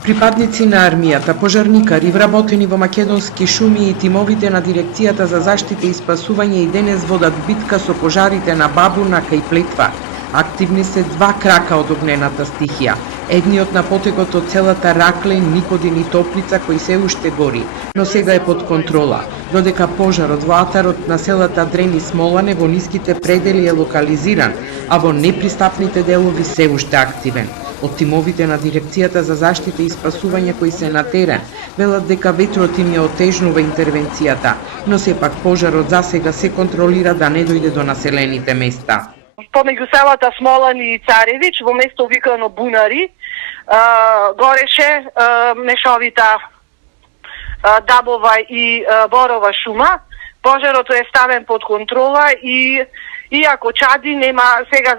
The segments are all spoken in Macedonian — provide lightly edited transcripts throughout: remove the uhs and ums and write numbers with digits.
Припадници на армијата, пожарникари, вработени во македонски шуми и тимовите на Дирекцијата за заштита и спасување и денес водат битка со пожарите на Бабуна кај Плетва. Активни се два крака од огнената стихија. Едниот на потегот од целата Ракле, Никодин и Топлица кој се уште гори, но сега е под контрола, додека пожарот во атарот на селата Дрени Смолане во ниските предели е локализиран, а во непристапните делови се уште активен. Од тимовите на Дирекцијата за заштита и спасување кои се на терен, велат дека ветрот им ја отежнува интервенцијата, но сепак пожарот засега се контролира да не дојде до населените места. Помеѓу селата Смолани и Царевич, во место викано Бунари, гореше мешовита Дабова и Борова шума. Пожарот е ставен под контрола и иако чади, нема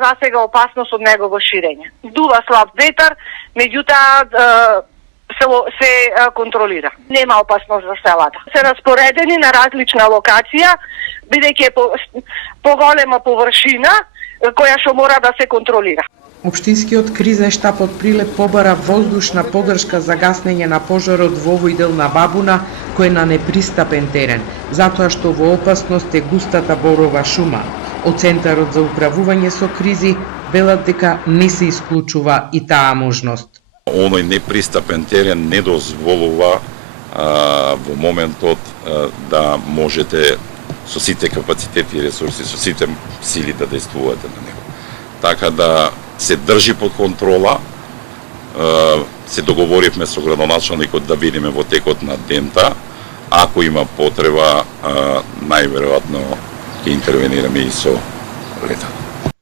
засега опасност од негово ширење. Дува слаб ветар, меѓутоа се контролира. Нема опасност за селата. Се распоредени на различна локација, бидејќи е поголема површина која што мора да се контролира. Општинскиот кризен штаб од Прилеп побара воздушна поддршка за гаснење на пожарот во овој дел на Бабуна, кој е на непристапен терен, затоа што во опасност е густата борова шума. Од Центарот за управување со кризи велат дека не се исклучува и таа можност. Оној непристапен терен не дозволува во моментот да можете со сите капацитети и ресурси, со сите сили да действувате на него. Така да се држи под контрола, се договоривме со градоначалникот да видиме во текот на дента, ако има потреба, најверојатно ќе интервенираме и со летало.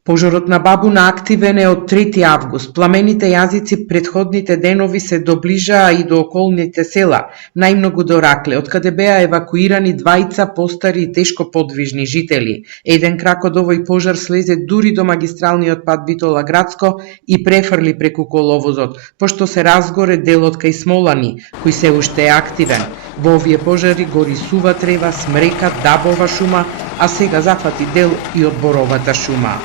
Пожарот на Бабуна активен е од 3 август. Пламените јазици предходните денови се доближаа и до околните села, најмногу до Ракле, од каде беа евакуирани двајца постари и тешко подвижни жители. Еден крак од овој пожар слезе дури до магистралниот пат Битола Градско и префрли преку коловозот, пошто се разгоре делот кај Смолани, кој се уште е активен. Во овие пожари гори сува трева, смрека, дабова шума, а сега зафати дел и од боровата шума.